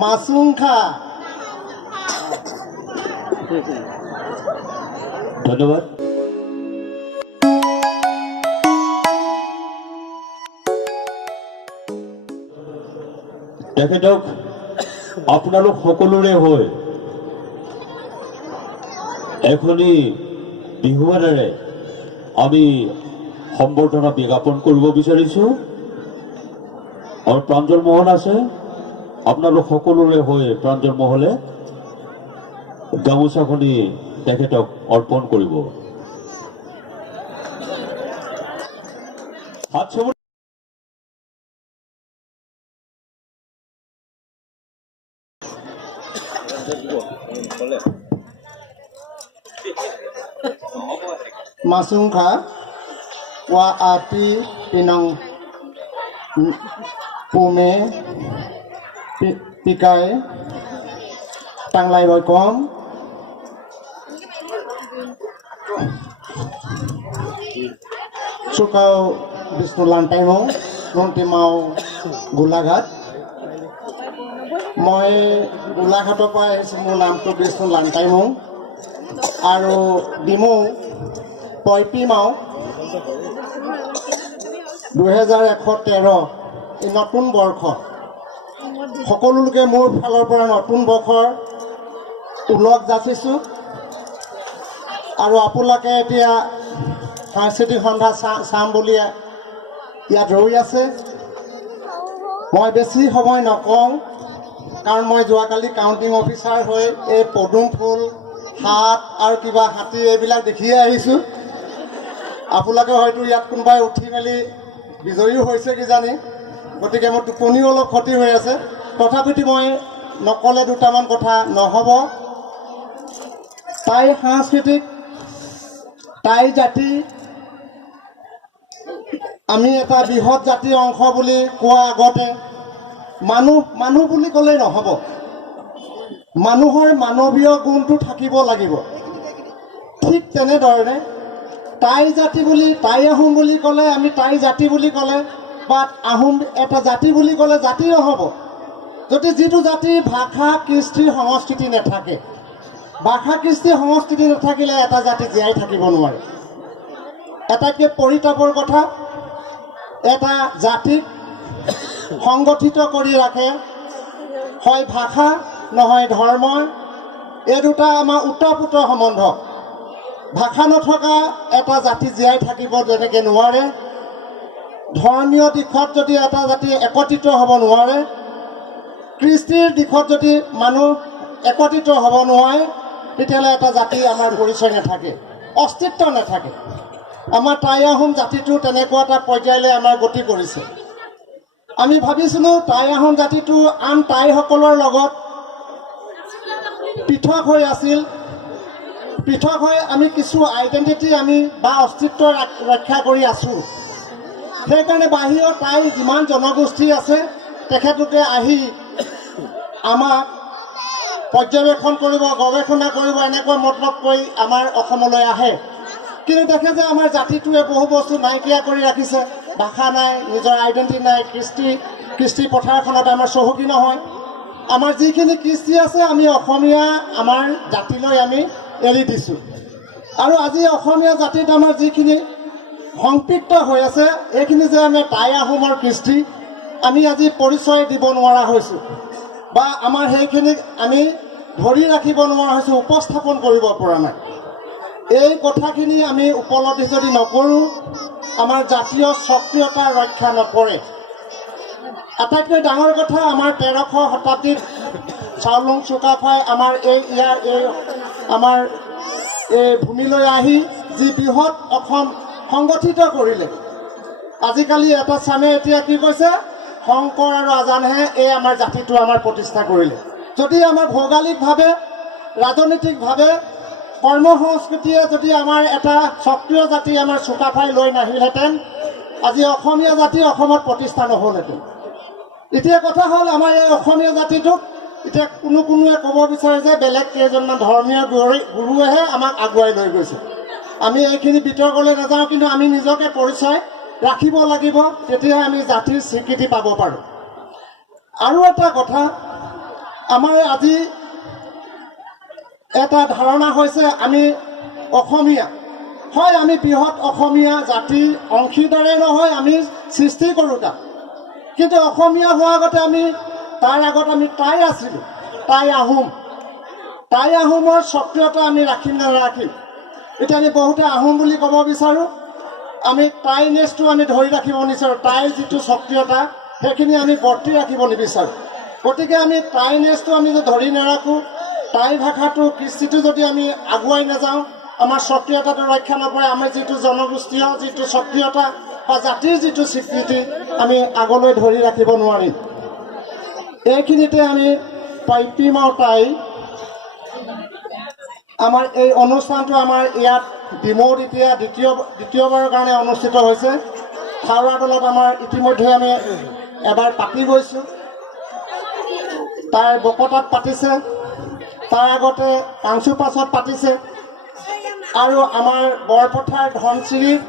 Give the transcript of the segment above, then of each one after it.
মাছুংখা। ধন্যবাদ। তেখেতক আপোনালোক সকলোৰে হৈ এখনি বিহুৱানেৰে আমি সম্বৰ্ধনা বিজ্ঞাপন কৰিব বিচাৰিছোঁ। আৰু প্ৰাঞ্জল মোহন আছে, আপোনালোক সকলোৰে হৈ প্ৰাঞ্জল মহলে গামোচাখনি তেখেতক অৰ্পণ কৰিব। হাত চবত Masungkha wa api pinang pume pikai tanglai roi kom Sukau Bisnu Lantai mo nunti mau Gulagat মই গোলাঘাটৰ পৰা আহিছোঁ। মোৰ নামটো বিষ্ণু লান্তাইমুং আৰু ডিমৌ পইপি মাও 2013 এই নতুন বৰ্ষ সকলো লোকে মোৰ ফালৰ পৰা নতুন বৰ্ষৰ উলগ যাচিছোঁ। আৰু আপোনালোকে এতিয়া সাংস্কৃতিক সন্ধ্যা চাম বুলি ইয়াত ৰৈ আছে। মই বেছি সময় নকওঁ, কাৰণ মই যোৱাকালি কাউণ্টিং অফিচাৰ হৈ এই পদুম ফুল হাত আৰু কিবা হাতী এইবিলাক দেখিয়ে আহিছোঁ। আপোনালোকে হয়তো ইয়াত কোনোবাই উঠি মেলি বিজয়ীও হৈছে কিজানি, গতিকে মোৰ টোপনিও অলপ ক্ষতি হৈ আছে। তথাপিতো মই নকলে দুটামান কথা নহ'ব। টাই সাংস্কৃতিক, টাই জাতি, আমি এটা বৃহৎ জাতিৰ অংশ বুলি কোৱা আগতে মানুহ বুলি ক'লেই নহ'ব, মানুহৰ মানৱীয় গুণটো থাকিব লাগিব। ঠিক তেনেধৰণে টাই জাতি বুলি, টাই আহোম বুলি ক'লে, আমি টাই জাতি বুলি ক'লে বা আহোম এটা জাতি বুলি ক'লে জাতি নহ'ব যদি যিটো জাতিৰ ভাষা কৃষ্টি সংস্কৃতি নাথাকে। ভাষা কৃষ্টি সংস্কৃতি নাথাকিলে এটা জাতি জীয়াই থাকিব নোৱাৰে। আটাইতকৈ পৰিতাপৰ কথা, এটা জাতিক সংগঠিত কৰি ৰাখে হয় ভাষা নহয় ধৰ্ম। এই দুটা আমাৰ ওতঃপ্ৰোত সম্বন্ধ। ভাষা নথকা এটা জাতি জীয়াই থাকিব যেনেকৈ নোৱাৰে, ধৰ্মীয় দিশত যদি এটা জাতি একত্ৰিত হ'ব নোৱাৰে, কৃষ্টিৰ দিশত যদি মানুহ একত্ৰিত হ'ব নোৱাৰে, তেতিয়াহ'লে এটা জাতি আমাৰ পৰিচয় নাথাকে, অস্তিত্ব নাথাকে। আমাৰ টাই আহোম জাতিটো তেনেকুৱা এটা পৰ্যায়লৈ আমাৰ গতি কৰিছে। আমি ভাবিছিলোঁ টাই আহোম জাতিটো আন টাইসকলৰ লগত পৃথক হৈ আছিল। পৃথক হৈ আমি কিছু আইডেণ্টিটি আমি বা অস্তিত্ব ৰক্ষা কৰি আছোঁ। সেইকাৰণে বাহিৰৰ টাই যিমান জনগোষ্ঠী আছে তেখেতলোকে আহি আমাক পৰ্যবেক্ষণ কৰিব, গৱেষণা কৰিব, এনেকৈ মতলব কৰি আমাৰ অসমলৈ আহে। কিন্তু দেখে যে আমাৰ জাতিটোৱে বহু বস্তু নাইকিয়া কৰি ৰাখিছে। ভাষা নাই, নিজৰ আইডেণ্টিটি নাই, কৃষ্টি পথাৰখনত আমাৰ চহকী নহয়। আমাৰ যিখিনি কৃষ্টি আছে আমি অসমীয়া আমাৰ জাতিলৈ আমি এৰি দিছোঁ। আৰু আজি অসমীয়া জাতিত আমাৰ যিখিনি সংপৃক্ত হৈ আছে, এইখিনি যে আমি টাই আহোমৰ কৃষ্টি আমি আজি পৰিচয় দিব নোৱাৰা হৈছোঁ, বা আমাৰ সেইখিনিক আমি ধৰি ৰাখিব নোৱাৰা হৈছোঁ, উপস্থাপন কৰিব পৰা নাই। এই কথাখিনি আমি উপলব্ধি যদি নকৰোঁ, আমাৰ জাতীয় স্বকীয়তা ৰক্ষা নকৰে। আটাইতকৈ ডাঙৰ কথা, আমাৰ 1300 শতাব্দীত চাওলুং চুকাফাই আমাৰ আমাৰ এই ভূমিলৈ আহি যি বৃহৎ অসম সংগঠিত কৰিলে। আজিকালি এটা চামে এতিয়া কি কৈছে, শংকৰ আৰু আজানহে এই আমাৰ জাতিটো আমাৰ প্ৰতিষ্ঠা কৰিলে। যদি আমাৰ ভৌগোলিকভাৱে, ৰাজনৈতিকভাৱে, কৰ্ম সংস্কৃতিয়ে যদি আমাৰ এটা সক্ৰিয় জাতি আমাৰ চুকাফাই লৈ নাহিলহেঁতেন, আজি অসমীয়া জাতি অসমত প্ৰতিষ্ঠা নহ'লহেঁতেন। এতিয়া কথা হ'ল, আমাৰ এই অসমীয়া জাতিটোক এতিয়া কোনোৱে ক'ব বিচাৰে যে বেলেগ কেইজনমান ধৰ্মীয় গুৰুৱেহে আমাক আগুৱাই লৈ গৈছে। আমি এইখিনি বিতৰ্কলৈ নাযাওঁ, কিন্তু আমি নিজকে পৰিচয় ৰাখিব লাগিব, তেতিয়াহে আমি জাতিৰ স্বীকৃতি পাব পাৰোঁ। আৰু এটা কথা, আমাৰ আজি এটা ধাৰণা হৈছে আমি অসমীয়া হয়, আমি বৃহৎ অসমীয়া জাতিৰ অংশীদাৰে নহয়, আমি সৃষ্টি কৰোঁ তাক। কিন্তু অসমীয়া হোৱাৰ আগতে তাৰ আগত আমি টাই আছিলোঁ, টাই আহোমৰ সক্ৰিয়তা আমি ৰাখিম নে নাৰাখিম? এতিয়া আমি বহুতে আহোম বুলি ক'ব বিচাৰোঁ, আমি টাইনেছটো আমি ধৰি ৰাখিব নিবিচাৰোঁ, টাইৰ যিটো সক্ৰিয়তা সেইখিনি আমি বৰ্তি ৰাখিব নিবিচাৰোঁ। গতিকে আমি টাইনেছটো আমি যদি ধৰি নাৰাখোঁ, টাই ভাষাটো কৃষ্টিটো যদি আমি আগুৱাই নাযাওঁ, আমাৰ সক্ৰিয়তাটো ৰক্ষা নপৰে, আমাৰ যিটো জনগোষ্ঠীয় যিটো সক্ৰিয়তা বা জাতিৰ যিটো স্বীকৃতি আমি আগলৈ ধৰি ৰাখিব নোৱাৰিম। এইখিনিতে আমি পাইপিম আৰু টাই আমাৰ এই অনুষ্ঠানটো আমাৰ ইয়াত ডিমৌত এতিয়া দ্বিতীয়বাৰৰ কাৰণে অনুষ্ঠিত হৈছে। খাৰুৱা দলত আমাৰ ইতিমধ্যে আমি এবাৰ পাতি গৈছোঁ, তাৰ বকতাত পাতিছে, তাৰ আগতে কাংচুপাছত পাতিছে আৰু আমাৰ বৰপথাৰ ধনচিৰিত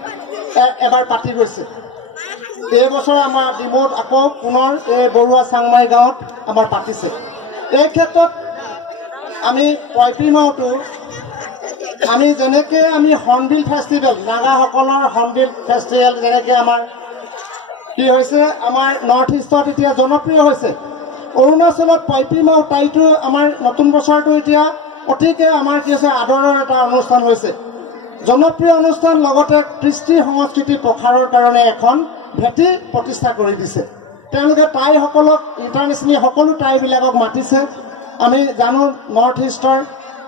এবাৰ পাতি গৈছে। এইবছৰ আমাৰ ডিমৌত আকৌ পুনৰ এই বৰুৱা চাংমাই গাঁৱত আমাৰ পাতিছে। এই ক্ষেত্ৰত আমি পইপিমাওটো আমি যেনেকৈ আমি হৰ্ণবিল ফেষ্টিভেল, নাগাসকলৰ হৰ্ণবিল ফেষ্টিভেল যেনেকৈ আমাৰ কি হৈছে, আমাৰ নৰ্থ ইষ্টত এতিয়া জনপ্ৰিয় হৈছে। অৰুণাচলত পইপিমাও টাইটো আমাৰ নতুন বছৰটো এতিয়া অতিকে আমাৰ কি হৈছে আদৰৰ এটা অনুষ্ঠান হৈছে, জনপ্ৰিয় অনুষ্ঠান। লগতে কৃষ্টি সংস্কৃতি প্ৰসাৰৰ কাৰণে এখন ভেটি প্ৰতিষ্ঠা কৰি দিছে। তেওঁলোকে টাইসকলক ইণ্টাৰনেশ্যনেলি সকলো টাইবিলাকক মাতিছে। আমি জানো নৰ্থ ইষ্টৰ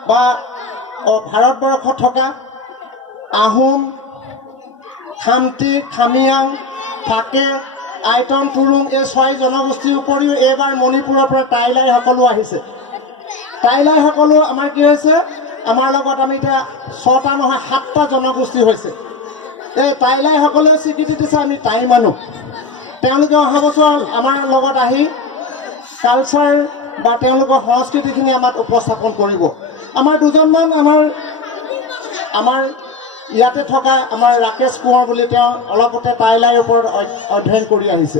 বা ভাৰতবৰ্ষত থকা আহোম, খামটি, খামিয়াং, ফাকে, আইটন, টুৰুং এই 6 জনগোষ্ঠীৰ উপৰিও এইবাৰ মণিপুৰৰ পৰা টাইলাইসকলো আহিছে। টাইলাইসকলো আমাৰ কি হৈছে, আমাৰ লগত আমি এতিয়া 6টা নহয় 7টা জনগোষ্ঠী হৈছে। এই টাইলাইসকলেও স্বীকৃতি দিছে আমি টাই মানুহ। তেওঁলোকে অহা বছৰ আমাৰ লগত আহি কালচাৰ বা তেওঁলোকৰ সংস্কৃতিখিনি আমাক উপস্থাপন কৰিব। আমাৰ দুজনমান আমাৰ ইয়াতে থকা আমাৰ ৰাকেশ কোঁৱৰ বুলি, তেওঁ অলপতে টাইলাইৰ ওপৰত অধ্যয়ন কৰি আহিছে।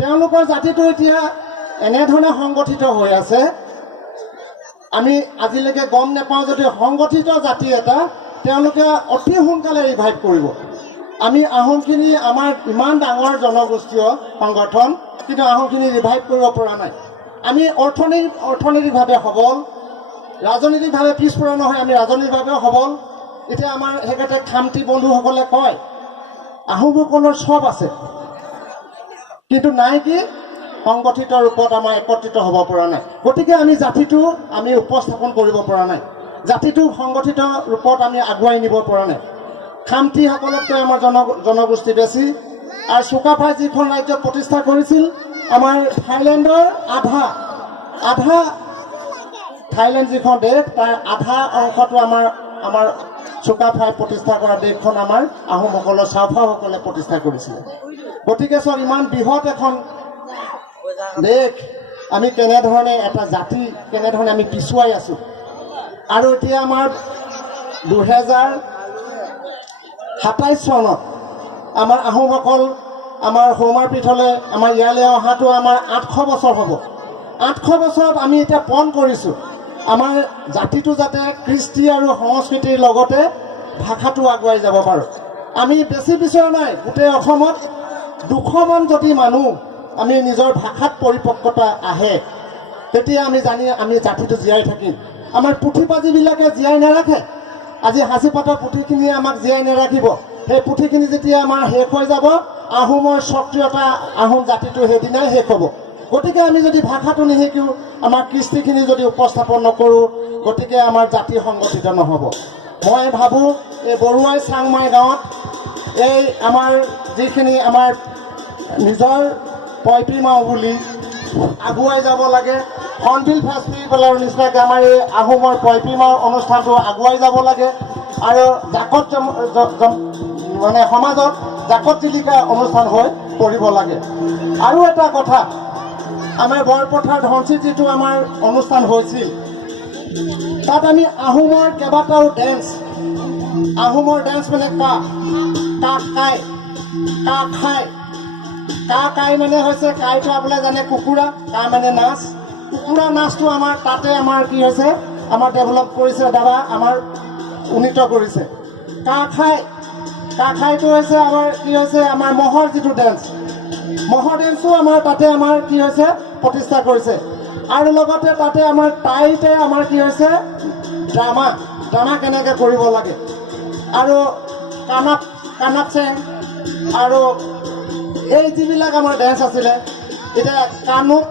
তেওঁলোকৰ জাতিটো এতিয়া এনেধৰণে সংগঠিত হৈ আছে, আমি আজিলৈকে গম নাপাওঁ যদিও সংগঠিত জাতি এটা তেওঁলোকে অতি সোনকালে ৰিভাইভ কৰিব। আমি আহোমখিনি আমাৰ ইমান ডাঙৰ জনগোষ্ঠীয় সংগঠন, কিন্তু আহোমখিনি ৰিভাইভ কৰিব পৰা নাই। আমি অৰ্থনৈতিকভাৱে সবল, ৰাজনৈতিকভাৱে পিছপৰা নহয়, আমি ৰাজনৈতিকভাৱেও সবল। এতিয়া আমাৰ সেইকাৰণে খামটি বন্ধুসকলে কয় আহোমসকলৰ চব আছে, কিন্তু নাই কি সংগঠিত ৰূপত আমাৰ একত্ৰিত হ'ব পৰা নাই। গতিকে আমি জাতিটো আমি উপস্থাপন কৰিব পৰা নাই, জাতিটো সংগঠিত ৰূপত আমি আগুৱাই নিব পৰা নাই। খামটিসকলতকৈ আমাৰ জনগোষ্ঠী বেছি। আৰু চুকাফাই যিখন ৰাজ্য প্ৰতিষ্ঠা কৰিছিল, আমাৰ থাইলেণ্ডৰ আধা থাইলেণ্ড যিখন দেশ, তাৰ আধা অংশটো আমাৰ চুকাফাই প্ৰতিষ্ঠা কৰা দেশখন আমাৰ আহোমসকলৰ চাওফাসকলে প্ৰতিষ্ঠা কৰিছিলে। গতিকে চব ইমান বৃহৎ এখন দেশ আমি কেনেধৰণে এটা জাতি কেনেধৰণে আমি পিছুৱাই আছোঁ। আৰু এতিয়া আমাৰ 2027 চনত আমাৰ আহোমসকল আমাৰ সৌমাৰ পীঠলৈ আমাৰ ইয়ালৈ অহাটো আমাৰ 800 বছৰ হ'ব। 800 বছৰত আমি এতিয়া পণ কৰিছোঁ আমাৰ জাতিটো যাতে কৃষ্টি আৰু সংস্কৃতিৰ লগতে ভাষাটো আগুৱাই যাব পাৰোঁ। আমি বেছি বিচৰা নাই, গোটেই অসমত 200মান যদি মানুহ আমি নিজৰ ভাষাত পৰিপক্কতা আহে, তেতিয়া আমি জাতিটো জীয়াই থাকিম। আমাৰ পুথি পাঁজিবিলাকে জীয়াই নাৰাখে। আজি সাঁচিপাতৰ পুথিখিনিয়ে আমাক জীয়াই নাৰাখিব। সেই পুথিখিনি যেতিয়া আমাৰ শেষ হৈ যাব, আহোমৰ সক্ৰিয়তা, আহোম জাতিটো সেইদিনাই শেষ হ'ব। গতিকে আমি যদি ভাষাটো নিশিকোঁ, আমাৰ কৃষ্টিখিনি যদি উপস্থাপন নকৰোঁ, গতিকে আমাৰ জাতি সংগঠিত নহ'ব। মই ভাবোঁ এই বৰুৱাই চাংমাই গাঁৱত এই আমাৰ যিখিনি আমাৰ নিজৰ পইপিমাও বুলি আগুৱাই যাব লাগে, হৰ্ণবিল ফেষ্টিভেলৰ নিচিনাকৈ আমাৰ এই আহোমৰ পইপিমাও অনুষ্ঠানটো আগুৱাই যাব লাগে আৰু মানে সমাজত জাকত জিলিকা অনুষ্ঠান হৈ পৰিব লাগে। আৰু এটা কথা, আমাৰ বৰপথাৰ ধনচিত যিটো আমাৰ অনুষ্ঠান হৈছিল, তাত আমি আহোমৰ কেইবাটাও ডেন্স, আহোমৰ ডেন্স মানে কাই মানে হৈছে কাই খাবলৈ জানে কুকুৰা, কা মানে নাচ, কুকুৰা নাচটো আমাৰ তাতে আমাৰ কি হৈছে আমাৰ ডেভেলপ কৰিছে দাদা আমাৰ উন্নীত কৰিছে কাখাইটো হৈছে আমাৰ কি হৈছে আমাৰ মহৰ যিটো ডেন্স মহৰ ডেন্সো আমাৰ তাতে আমাৰ কি হৈছে প্ৰতিষ্ঠা কৰিছে আৰু লগতে তাতে আমাৰ টাইতে আমাৰ কি হৈছে ড্ৰামা কেনেকৈ কৰিব লাগে আৰু কানাপ চেং আৰু এই যিবিলাক আমাৰ ডেন্স আছিলে এতিয়া কানুক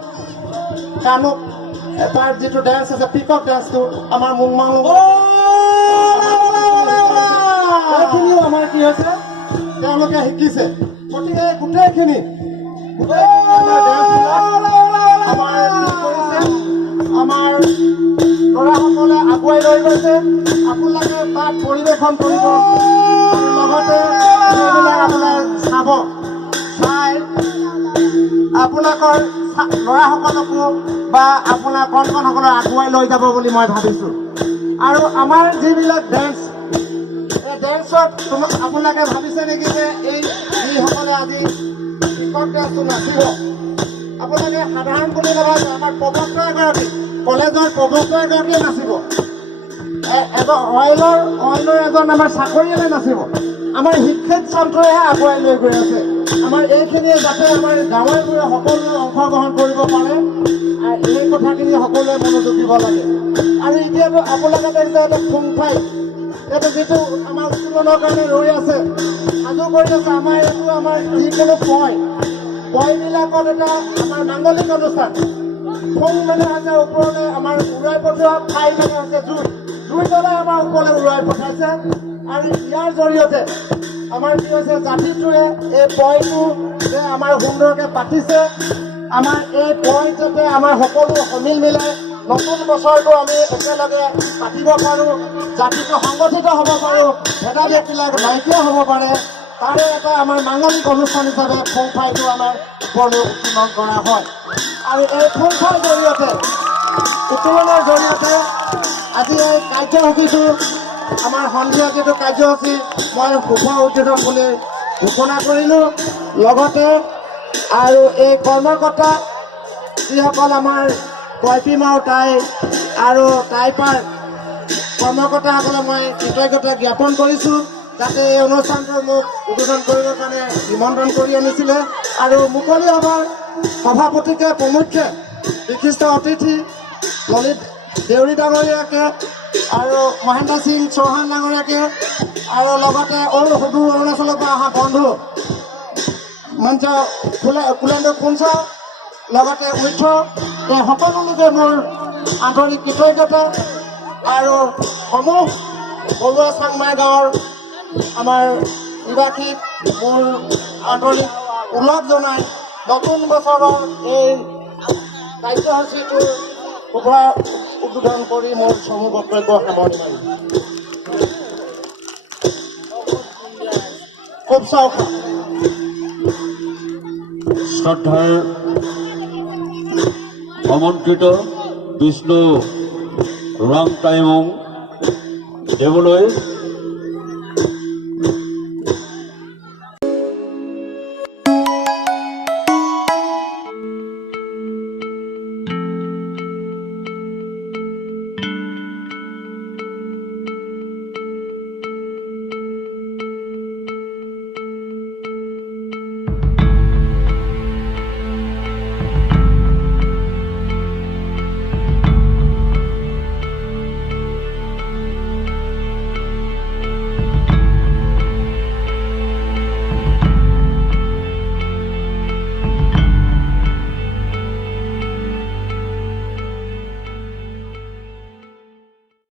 তাৰ যিটো ডেন্স আছে পিকক ডেন্সটো আমাৰ মুংমাং এইখিনিও আমাৰ কি হৈছে তেওঁলোকে শিকিছে গতিকে গোটেইখিনি আমাৰ ল'ৰাসকলে আগুৱাই লৈ গৈছে আপোনালোকে তাত পৰিৱেশন কৰিব আৰু লগতে সেইবিলাক আপোনাৰ চাব চাই আপোনালোকৰ ল'ৰাসকলকো বা আপোনাৰ কণকণসকলক আগুৱাই লৈ যাব বুলি মই ভাবিছোঁ আৰু আমাৰ যিবিলাক ডেন্স এই ডেন্সত আপোনালোকে ভাবিছে নেকি যে এই যিসকলে আজি পিকক ডেন্সটো নাচিব আপোনালোকে সাধাৰণ বুলি নাভাবে আমাৰ প্ৰবক্তা এগৰাকী কলেজৰ প্ৰবক্তা এগৰাকীয়ে নাচিব অইলৰ এজন আমাৰ চাকৰিয়ালে নাচিব আমাৰ শিক্ষিত ছাত্ৰইহে আগুৱাই লৈ গৈ আছে আমাৰ এইখিনিয়ে যাতে আমাৰ গাঁৱে সকলোৱে অংশগ্ৰহণ কৰিব পাৰে আৰু এই কথাখিনি সকলোৱে মনোযোগ দিব লাগে আৰু এতিয়াতো আপোনালোকে দেখিছে এটা ফুংফাই এইটো যিটো আমাৰ উত্তোলনৰ কাৰণে ৰৈ আছে সাজু কৰি আছে আমাৰ এইটো আমাৰ যিকোনো পয়বিলাকত এটা আমাৰ মাংগলিক অনুষ্ঠান ফুং মানে হৈছে ওপৰলৈ আমাৰ উৰাই পঠোৱা ফাই মানে হৈছে জুই জ্বলাই আমাৰ ওপৰলৈ উৰাই পঠাইছে আৰু ইয়াৰ জৰিয়তে আমাৰ কি হৈছে জাতিটোৱে এই পয়টো যে আমাৰ সুন্দৰকৈ পাতিছে আমাৰ এই পয় যাতে আমাৰ সকলো সমিল মিলাই নতুন বছৰটো আমি একেলগে পাতিব পাৰোঁ জাতিটো সংগঠিত হ'ব পাৰোঁ ভেদাভেদবিলাক নাইকিয়া হ'ব পাৰে তাৰে এটা আমাৰ মাংগলিক অনুষ্ঠান হিচাপে ফুংফাইটো আমাৰ ওপৰলৈ উত্তোলন কৰা হয় আৰু এই ফুংফাইৰ জৰিয়তে উত্তোলনৰ জৰিয়তে আজি এই কাৰ্যসূচীটো আমাৰ সন্ধিয়া যিটো কাৰ্যসূচী মই শুভ উদ্বোধন বুলি ঘোষণা কৰিলোঁ লগতে আৰু এই কৰ্মকৰ্তা যিসকল আমাৰ কৈপিমা তাই আৰু টাইপাৰ কৰ্মকৰ্তাসকলে মই কৃতজ্ঞতা জ্ঞাপন কৰিছোঁ যাতে এই অনুষ্ঠানটো মোক উদ্বোধন কৰিবৰ কাৰণে নিমন্ত্ৰণ কৰি আনিছিলে আৰু মুকলি সভাৰ সভাপতিকে প্ৰমুখ্যে বিশিষ্ট অতিথি ললিত দেউৰী ডাঙৰীয়াকে আৰু মহেন্দ্ৰ সিং চৌহান ডাঙৰীয়াকে আৰু লগতে সুদূৰ অৰুণাচলৰ পৰা অহা বন্ধু মঞ্চ কুলেন্দ্ৰ কুঞ্চ লগতে উইথ এই সকলো লোকে মোৰ আন্তৰিক কৃতজ্ঞতা আৰু সমূহ বৰুৱা চাংমাই গাঁৱৰ আমাৰ নিবাসীক মোৰ আন্তৰিক উল্লাস জনাই নতুন বছৰৰ এই কাৰ্যসূচীটোৰ শুভ উদ্বোধন কৰি মোৰ চমু বক্তব্য সামৰণি মাৰিম খুব চৌখা শ্ৰদ্ধাৰ আমন্ত্ৰিত বিষ্ণু ৰাম টাইমং দেৱলৈ